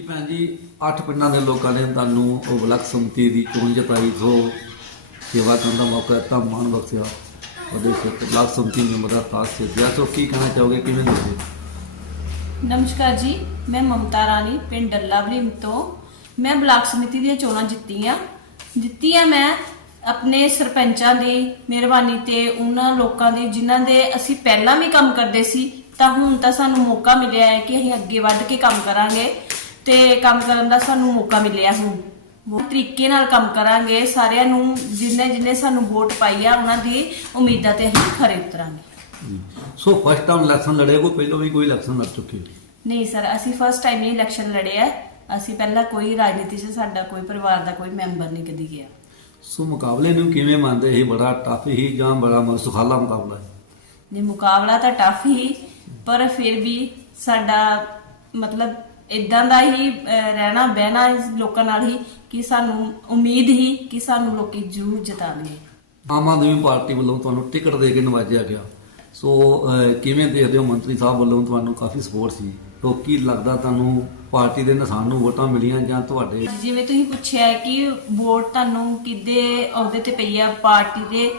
ਭੈਣ ਜੀ, ਅੱਠ ਪਿੰਡਾਂ ਦੇ ਲੋਕਾਂ ਨੇ ਤੁਹਾਨੂੰ ਉਹ ਬਲਕ ਸੰਮਤੀ ਦੀ ਚੋਣ ਜਿਤਾਈ ਸੋ ਸੇਵਾ ਕਰਨ ਦਾ ਮੌਕਾ ਦਿੱਤਾ, ਮਾਣ ਬਖਸ਼ਿਆ। ਉਹਦੇ ਸਿਰ ਬਲਕ ਸੰਮਤੀ ਮੈਂਬਰ ਦਾ ਤਾਜ ਸੇ ਦਿਆ ਸੋ ਕੀ ਕਹਿਣਾ ਚਾਹੋਗੇ, ਕਿਵੇਂ ਦੇਖਦੇ ਨਮਸਕਾਰ ਜੀ, ਮੈਂ ਮਮਤਾ ਰਾਣੀ, ਪਿੰਡ ਡੱਲਾਵਲੀ ਤੋਂ। ਮੈਂ ਬਲਾਕ ਸਮਿਤੀ ਦੀਆਂ ਚੋਣਾਂ ਜਿੱਤੀਆਂ। ਜਿੱਤੀਆਂ ਮੈਂ ਆਪਣੇ ਸਰਪੰਚਾਂ ਦੀ ਮਿਹਰਬਾਨੀ ਤੇ ਉਹਨਾਂ ਲੋਕਾਂ ਦੀ, ਜਿਨ੍ਹਾਂ ਦੇ ਅਸੀਂ ਪਹਿਲਾਂ ਵੀ ਕੰਮ ਕਰਦੇ ਸੀ, ਤਾਂ ਹੁਣ ਤਾਂ ਸਾਨੂੰ ਮੌਕਾ ਮਿਲਿਆ ਹੈ ਕਿ ਅਸੀਂ ਅੱਗੇ ਵੱਧ ਕੇ ਕੰਮ ਕਰਾਂਗੇ। ਤੇ ਕੰਮ ਕਰਨ ਦਾ ਸਾਨੂੰ ਮੌਕਾ ਮਿਲਿਆ ਹੁਣ। ਬਹੁਤ ਤਰੀਕੇ ਨਾਲ ਕੰਮ ਕਰਾਂਗੇ ਸਾਰਿਆਂ ਨੂੰ ਜਿੰਨੇ ਜਿੰਨੇ ਸਾਨੂੰ ਵੋਟ ਪਾਈ ਆ ਉਹਨਾਂ ਦੀ ਉਮੀਦਾਂ ਤੇ ਅਸੀਂ ਖਰੇ ਉਤਰਾਂਗੇ। ਸੋ ਫਸਟ ਟਾਈਮ ਇਲੈਕਸ਼ਨ ਲੜੇ ਕੋ ਪਹਿਲਾਂ ਵੀ ਕੋਈ ਇਲੈਕਸ਼ਨ ਲੜ ਚੁੱਕੇ ਹੋ? ਨਹੀਂ ਸਰ ਅਸੀਂ ਫਸਟ ਟਾਈਮ ਹੀ ਇਲੈਕਸ਼ਨ ਲੜਿਆ ਅਸੀਂ ਪਹਿਲਾਂ ਕੋਈ ਰਾਜਨੀਤੀ 'ਚ ਸਾਡਾ ਕੋਈ ਪਰਿਵਾਰ ਦਾ ਕੋਈ ਮੈਂਬਰ ਨਹੀਂ ਕਦੀ ਗਿਆ। ਸੋ ਮੁਕਾਬਲੇ ਨੂੰ ਕਿਵੇਂ ਮੰਨਦੇ? ਸੀ ਬੜਾ ਟਫ ਹੀ ਜਾਂ ਬੜਾ ਮ- ਸੁਖਾਲਾ ਮੁਕਾਬਲਾ ਹੈ? ਨਹੀਂ ਮੁਕਾਬਲਾ ਤਾਂ ਟਫ ਹੀ ਪਰ ਫਿਰ ਵੀ ਸਾਡਾ ਮਤਲਬ ਇਦਾਂ ਦਾ ਹੀ ਅਹ, ਰਹਿਣਾ ਬਹਿਣਾ ਇਸ ਲੋਕਾਂ ਨਾਲ ਹੀ ਕਿ ਸਾਨੂੰ ਉਮੀਦ ਹੀ ਕਿ ਸਾਨੂੰ ਲੋਕੀ ਜ਼ਰੂਰ ਜਿਤਾਣਗੇ ਆਮ ਆਦਮੀ ਪਾਰਟੀ ਵੱਲੋਂ ਤੁਹਾਨੂੰ ਟਿਕਟ ਦੇ ਕੇ ਨਵਾਜਿਆ ਗਿਆ। ਸੋ ਅਹ, ਕਿਵੇਂ ਦੇਖਦੇ ਹੋ ਮੰਤਰੀ ਸਾਹਿਬ ਵੱਲੋਂ? ਤੁਹਾਨੂੰ ਕਾਫੀ ਸਪੋਰਟ ਸੀ। ਤੋ ਕੀ ਲੱਗਦਾ ਤੁਹਾਨੂੰ ਪਾਰਟੀ ਦੇ ਨਿਸ਼ਾਨ ਨੂੰ ਵੋਟਾਂ ਮਿਲੀਆਂ ਜਾਂ ਤੁਹਾਡੇ ਜਿਵੇਂ ਤੁਸੀਂ ਪੁੱਛਿਆ ਹੈ ਕਿ ਵੋਟ ਤੁਹਾਨੂੰ ਕਿੱਦੇ ਅਹੁਦੇ ਤੇ ਪਈ ਆ ਪਾਰਟੀ ਦੇ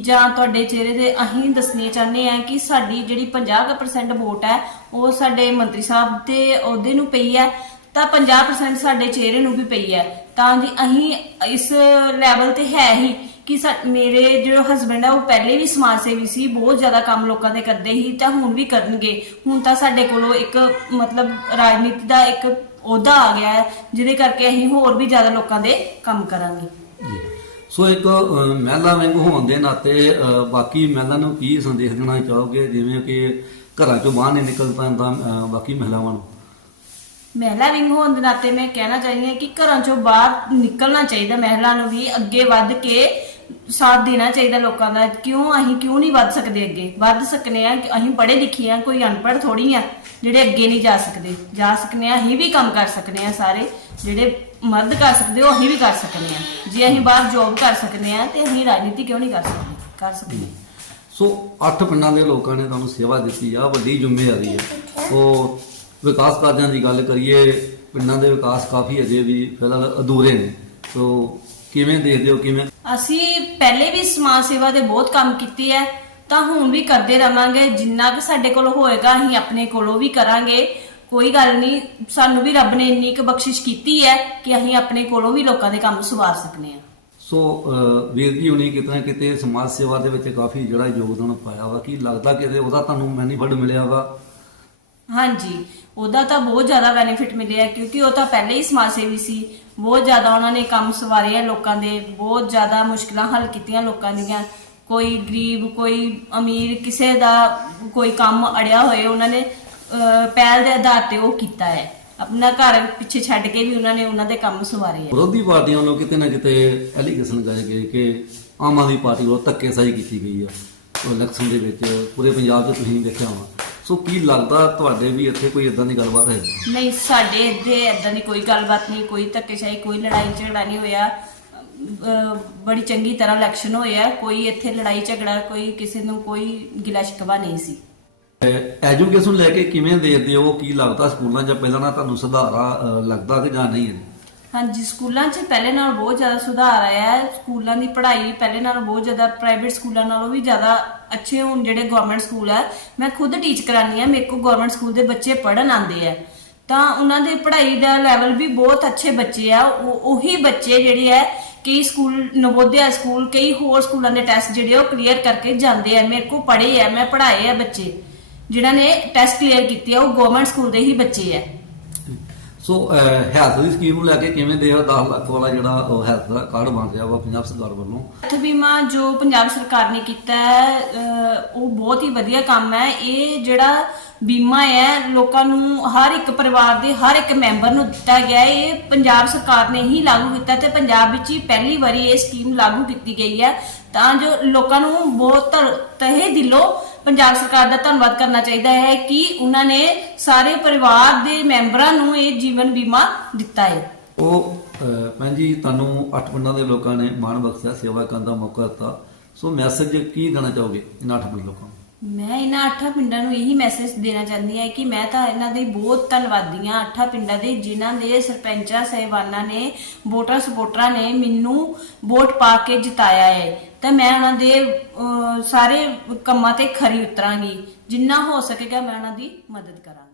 ਜਾਂ ਤੁਹਾਡੇ ਚਿਹਰੇ ਦੇ ਅਸੀਂ ਦੱਸਣੇ ਚਾਹੁੰਦੇ ਆ ਕਿ ਸਾਡੀ ਜਿਹੜੀ 50% ਵੋਟ ਹੈ, ਉਹ ਸਾਡੇ ਮੰਤਰੀ ਸਾਹਿਬ ਦੇ ਅਹੁਦੇ ਨੂੰ ਪਈ ਹੈ, ਤਾਂ 50% ਸਾਡੇ ਚਿਹਰੇ ਨੂੰ ਵੀ ਪਈ ਹੈ। ਤਾਂ ਜੀ ਅਸੀਂ ਇਸ ਲੈਵਲ ਤੇ ਹੈ ਹੀ ਕਿ ਸਾ- ਮੇਰੇ ਜੋ ਹਸਬੰਡ ਆ ਉਹ ਪਹਿਲੇ ਵੀ ਸਮਾਜ ਸੇਵੀ ਸੀ ਬਹੁਤ ਜ਼ਿਆਦਾ ਕੰਮ ਲੋਕਾਂ ਦੇ ਕਰਦੇ ਸੀ ਤਾਂ ਹੁਣ ਵੀ ਕਰਨਗੇ। ਹੁਣ ਤਾਂ ਸਾਡੇ ਕੋਲੋਂ ਇੱਕ ਮਤਲਬ ਰਾਜਨੀਤੀ ਦਾ ਇੱਕ ਅਹੁਦਾ ਆ ਗਿਆ ਹੈ ਜਿਹਦੇ ਕਰਕੇ ਅਸੀਂ ਹੋਰ ਵੀ ਜ਼ਿਆਦਾ ਲੋਕਾਂ ਦੇ ਕੰਮ ਕਰਾਂਗੇ। ਜੀ। ਸੋ ਇੱਕ ਮਹਿਲਾ ਵਿੰਗ ਹੋਣ ਦੇ ਨਾਤੇ ਬਾਕੀ ਮਹਿਲਾ ਨੂੰ ਕੀ ਸੰਦੇਸ਼ ਦੇਣਾ ਚਾਹੋਗੇ? ਜਿਵੇਂ ਕਿ ਘਰਾਂ ਚੋਂ ਬਾਹਰ ਨਹੀਂ ਨਿਕਲ ਪਾਉਂਦਾ ਅਹ, ਬਾਕੀ ਮਹਿਲਾਵਾਂ ਨੂੰ? ਮਹਿਲਾ ਵਿੰਗ ਹੋਣ ਦੇ ਨਾਤੇ ਮੈਂ ਕਹਿਣਾ ਚਾਹੁੰਦੀ ਹਾਂ ਕਿ ਘਰਾਂ ਚੋਂ ਬਾਹਰ ਨਿਕਲਣਾ ਚਾਹੀਦਾ ਮਹਿਲਾ ਨੂੰ ਵੀ ਅੱਗੇ ਵੱਧ ਕੇ ਸਾਥ ਦੇਣਾ ਚਾਹੀਦਾ ਲੋਕਾਂ ਦਾ, ਕਿਉਂ ਅਸੀਂ ਕਿਉਂ ਨਹੀਂ ਵੱਧ ਸਕਦੇ ਅੱਗੇ? ਵੱਧ ਸਕਨੇ ਆ ਅਸੀਂ ਪੜ੍ਹੇ ਲਿਖੇ ਆ, ਕੋਈ ਅਨਪੜ੍ਹ ਥੋੜੀ ਆ, ਜਿਹੜੇ ਅੱਗੇ ਨਹੀਂ ਜਾ ਸਕਦੇ। ਜਾ ਸਕਨੇ ਆ, ਅਸੀਂ ਵੀ ਕੰਮ ਕਰ ਸਕਨੇ ਆ ਸਾਰੇ, ਜਿਹੜੇ ਮਰਦ ਕਰ ਸਕਦੇ ਉਹ ਅਸੀਂ ਵੀ ਕਰ ਸਕਨੇ ਆ। ਜੇ ਅਸੀਂ ਬਾਹਰ ਜੋਬ ਕਰ ਸਕਨੇ ਆ ਤੇ ਅਸੀਂ ਰਾਜਨੀਤੀ ਕਿਉਂ ਨਹੀਂ ਕਰ ਸਕਦੇ? ਕਰ ਸਕਦੇ ਸੋ, ਅੱਠ ਪਿੰਡਾਂ ਦੇ ਲੋਕਾਂ ਨੇ ਤੁਹਾਨੂੰ ਸੇਵਾ ਦਿੱਤੀ ਆ, ਵੱਡੀ ਜ਼ਿੰਮੇਵਾਰੀ ਹੈ ਸੋ, ਵਿਕਾਸ ਕਾਰਜਾਂ ਦੀ ਗੱਲ ਕਰੀਏ, ਪਿੰਡਾਂ ਦੇ ਵਿਕਾਸ ਕਾਫੀ ਅਜੇ ਵੀ ਫਿਲਹਾਲ ਅਧੂਰੇ ਨੇ। ਸੋ ਕਿਵੇਂ ਦੇਖਦੇ ਹੋ ਕਿਵੇਂ? ਅਸੀਂ ਪਹਿਲੇ ਵੀ ਸਮਾਜ ਸੇਵਾ ਦੇ ਬਹੁਤ ਕੰਮ ਕੀਤੇ ਆ ਤਾਂ ਹੁਣ ਵੀ ਕਰਦੇ ਰਵਾਂਗੇ। ਜਿੰਨਾ ਕਿ ਸਾਡੇ ਕੋਲ ਹੋਏਗਾ ਅਸੀਂ ਆਪਣੇ ਕੋਲੋਂ ਵੀ ਕਰਾਂਗੇ। ਕੋਈ ਗੱਲ ਨਹੀਂ ਸਾਨੂੰ ਵੀ ਰੱਬ ਨੇ ਇੰਨੀ ਕੁ ਬਖਸ਼ਿਸ਼ ਕੀਤੀ ਹੈ ਕਿ ਅਸੀਂ ਆਪਣੇ ਕੋਲੋਂ ਵੀ ਲੋਕਾਂ ਦੇ ਕੰਮ ਸੁਵਾਰ ਸਕਨੇ ਆ। ਸੋ ਅਹ, ਵੀਰ ਜੀ ਹੁਣੀ ਕਿਤੇ ਨਾ ਕਿਤੇ ਸਮਾਜ ਸੇਵਾ ਦੇ ਵਿੱਚ ਕਾਫੀ ਜਿਹੜਾ ਯੋਗਦਾਨ ਪਾਇਆ ਵਾ ਕੀ ਲੱਗਦਾ ਕਿ ਇਹਦੇ- ਉਹਦਾ ਤੁਹਾਨੂੰ ਮੈਨੀਫਿਟ ਮਿਲਿਆ ਵਾ? ਹਾਂਜੀ। ਉਹਦਾ ਤਾਂ ਬਹੁਤ ਜ਼ਿਆਦਾ ਬੈਨੀਫਿਟ ਮਿਲਿਆ ਕਿਉਂਕਿ ਉਹ ਤਾਂ ਪਹਿਲੇ ਹੀ ਸਮਾਜ ਸੇਵੀ ਸੀ। ਬਹੁਤ ਜ਼ਿਆਦਾ ਉਹਨਾਂ ਨੇ ਕੰਮ ਸਵਾਰੇ ਆ ਲੋਕਾਂ ਦੇ ਬਹੁਤ ਜ਼ਿਆਦਾ ਮੁਸ਼ਕਲਾਂ ਹੱਲ ਕੀਤੀਆਂ ਲੋਕਾਂ ਦੀਆਂ। ਕੋਈ ਗਰੀਬ ਕੋਈ ਅਮੀਰ ਕਿਸੇ ਦਾ ਕੋਈ ਕੰਮ ਅੜਿਆ ਹੋਏ ਉਹਨਾਂ ਨੇ ਅਹ, ਪਹਿਲ ਦੇ ਆਧਾਰ ਤੇ ਉਹ ਕੀਤਾ ਹੈ। ਆਪਣਾ ਘਰ ਪਿੱਛੇ ਛੱਡ ਕੇ ਵੀ ਉਹਨਾਂ ਨੇ ਉਹਨਾਂ ਦੇ ਕੰਮ ਸਵਾਰੇ ਆ। ਵਿਰੋਧੀ ਪਾਰਟੀਆਂ ਵੱਲੋਂ ਕਿਤੇ ਨਾ ਕਿਤੇ ਐਲੀਗੇਸ਼ਨ ਲਗਾਏ ਗਏ ਕਿ ਆਮ ਆਦਮੀ ਪਾਰਟੀ ਵੱਲੋਂ ਧੱਕੇਸ਼ਾਹੀ ਕੀਤੀ ਗਈ ਆ। ਉਹ ਇਲੈਕਸ਼ਨ ਦੇ ਵਿੱਚ ਪੂਰੇ ਪੰਜਾਬ 'ਚ ਤੁਸੀਂ ਦੇਖਿਆ ਵਾ ਸੋ ਕੀ ਲੱਗਦਾ ਤੁਹਾਡੇ ਵੀ ਇੱਥੇ ਕੋਈ ਇਦਾਂ ਦੀ ਗੱਲਬਾਤ ਹੈ? ਨਹੀਂ ਸਾਡੇ ਇੱਥੇ ਏਦਾਂ ਦੀ ਕੋਈ ਗੱਲਬਾਤ ਨਹੀਂ ਕੋਈ ਧੱਕੇਸ਼ਾਹੀ ਕੋਈ ਲੜਾਈ ਝਗੜਾ ਨਹੀਂ ਹੋਇਆ। ਅਹ ਬੜੀ ਚੰਗੀ ਤਰ੍ਹਾਂ ਇਲੈਕਸ਼ਨ ਹੋਇਆ। ਕੋਈ ਇੱਥੇ ਲੜਾਈ ਝਗੜਾ ਕੋਈ ਕਿਸੇ ਨੂੰ ਕੋਈ ਗਿਲਾ ਸ਼ਿਕਵਾ ਨਹੀਂ ਸੀ। ਐਜੂਕੇਸ਼ਨ ਲੈ ਕੇ ਕਿਵੇਂ ਦੇਖਦੇ ਹੋ? ਕੀ ਲੱਗਦਾ ਸਕੂਲਾਂ 'ਚ ਪਹਿਲਾਂ ਨਾ ਤੁਹਾਨੂੰ ਸੁਧਾਰਾ ਅਹ, ਲੱਗਦਾ ਕਿ ਜਾਂ ਨਹੀਂ? ਹੈ ਹਾਂਜੀ, ਸਕੂਲਾਂ 'ਚ ਪਹਿਲੇ ਨਾਲ ਬਹੁਤ ਜ਼ਿਆਦਾ ਸੁਧਾਰ ਆਇਆ ਹੈ। ਸਕੂਲਾਂ ਦੀ ਪੜ੍ਹਾਈ ਪਹਿਲੇ ਨਾਲੋਂ ਬਹੁਤ ਜ਼ਿਆਦਾ ਪ੍ਰਾਈਵੇਟ ਸਕੂਲਾਂ ਨਾਲੋਂ ਵੀ ਜ਼ਿਆਦਾ ਅੱਛੇ ਹੁਣ ਜਿਹੜੇ ਗਵਰਨਮੈਂਟ ਸਕੂਲ ਹੈ। ਮੈਂ ਖੁਦ ਟੀਚ ਕਰਾਨੀ ਆ ਮੇਰੇ ਕੋਲ ਗਵਰਨਮੈਂਟ ਸਕੂਲ ਦੇ ਬੱਚੇ ਪੜ੍ਹਨ ਆਉਂਦੇ ਆ ਤਾਂ ਉਹਨਾਂ ਦੇ ਪੜ੍ਹਾਈ ਦਾ ਲੈਵਲ ਵੀ ਬਹੁਤ ਅੱਛੇ ਬੱਚੇ ਆ। ਉਹ- ਉਹੀ ਬੱਚੇ ਜਿਹੜੇ ਆ ਕਈ ਸਕੂਲ, ਨਵੋਦਿਆ ਸਕੂਲ, ਕਈ ਹੋਰ ਸਕੂਲਾਂ ਦੇ ਟੈਸਟ ਜਿਹੜੇ ਆ ਉਹ ਕਲੀਅਰ ਕਰਕੇ ਜਾਂਦੇ ਆ। ਮੇਰੇ ਕੋਲ ਪੜ੍ਹੇ ਆ, ਮੈਂ ਪੜ੍ਹਾਏ ਆ ਬੱਚੇ। ਜਿਨ੍ਹਾਂ ਨੇ ਟੈਸਟ ਕਲੀਅਰ ਕੀਤੇ ਆ, ਉਹ ਗਵਰਨਮੈਂਟ ਸਕੂਲ ਦੇ ਹੀ ਬੱਚੇ ਆ। ਸੋ ਹੈਲਥ ਦੀ ਸਕੀਮ ਨੂੰ ਲੈ ਕੇ ਕਿਵੇਂ ਦੇ 10 ਲੱਖ ਵਾਲਾ ਜਿਹੜਾ ਹੈਲਥ ਦਾ ਕਾਰਡ ਬਣ ਰਿਹਾ ਵਾ ਪੰਜਾਬ ਸਰਕਾਰ ਵੱਲੋਂ। ਹੈਲਥ ਬੀਮਾ ਜੋ ਪੰਜਾਬ ਸਰਕਾਰ ਨੇ ਕੀਤਾ ਹੈ ਉਹ ਬਹੁਤ ਹੀ ਵਧੀਆ ਕੰਮ ਹੈ। ਇਹ ਜਿਹੜਾ ਬੀਮਾ ਹੈ ਲੋਕਾਂ ਨੂੰ ਹਰ ਇੱਕ ਪਰਿਵਾਰ ਦੇ ਹਰ ਇੱਕ ਮੈਂਬਰ ਨੂੰ ਦਿੱਤਾ ਗਿਆ ਹੈ। ਇਹ ਪੰਜਾਬ ਸਰਕਾਰ ਨੇ ਹੀ ਲਾਗੂ ਕੀਤਾ ਤੇ ਪੰਜਾਬ ਵਿੱਚ ਹੀ ਪਹਿਲੀ ਵਾਰੀ ਇਹ ਸਕੀਮ ਲਾਗੂ ਕੀਤੀ ਗਈ ਹੈ। ਤਾਂ ਜੋ ਲੋਕਾਂ ਨੂੰ ਬਹੁਤ ਧ- ਤਹਿ ਦਿਲੋਂ ਪੰਜਾਬ ਸਰਕਾਰ ਦਾ ਧੰਨਵਾਦ ਕਰਨਾ ਚਾਹੀਦਾ ਹੈ ਕਿ ਉਹਨਾਂ ਨੇ ਸਾਰੇ ਪਰਿਵਾਰ ਦੇ ਮੈਂਬਰਾਂ ਨੂੰ ਇਹ ਜੀਵਨ ਬੀਮਾ ਦਿੱਤਾ ਹੈ। ਉਹ ਅਹ, ਭੈਣ ਜੀ ਤੁਹਾਨੂੰ ਅੱਠ ਪਿੰਡਾਂ ਦੇ ਲੋਕਾਂ ਨੇ ਮਾਣ ਬਖਸ਼ਿਆ ਸੇਵਾ ਕਰਨ ਦਾ ਮੌਕਾ ਦਿੱਤਾ। ਸੋ ਮੈਸੇਜ ਕੀ ਦੇਣਾ ਚਾਹੋਗੇ ਇਹਨਾਂ ਅੱਠ ਪਿੰਡ ਲੋਕਾਂ ਨੂੰ? ਮੈਂ ਇਹਨਾਂ ਅੱਠਾਂ ਪਿੰਡਾਂ ਨੂੰ ਇਹੀ ਮੈਸੇਜ ਦੇਣਾ ਚਾਹੁੰਦੀ ਹਾਂ ਕਿ ਮੈਂ ਤਾਂ ਇਹਨਾਂ ਦੇ ਬਹੁਤ ਧੰਨਵਾਦੀ ਹਾਂ ਅੱਠਾਂ ਪਿੰਡਾਂ ਦੇ ਜਿਨ੍ਹਾਂ ਦੇ ਸਰਪੰਚਾਂ ਸਹਿਬਾਨਾਂ ਨੇ ਵੋਟਰ ਸਪੋਰਟਰਾਂ ਨੇ ਮੈਨੂੰ ਵੋਟ ਪਾ ਕੇ ਜਿਤਾਇਆ ਹੈ। ਤਾਂ ਮੈਂ ਉਹਨਾਂ ਦੇ ਅਹ, ਸਾਰੇ ਕੰਮਾਂ ਤੇ ਖਰੀ ਉਤਰਾਂਗੀ। ਜਿੰਨਾ ਹੋ ਸਕੇਗਾ ਮੈਂ ਉਹਨਾਂ ਦੀ ਮਦਦ ਕਰਾਂਗੀ।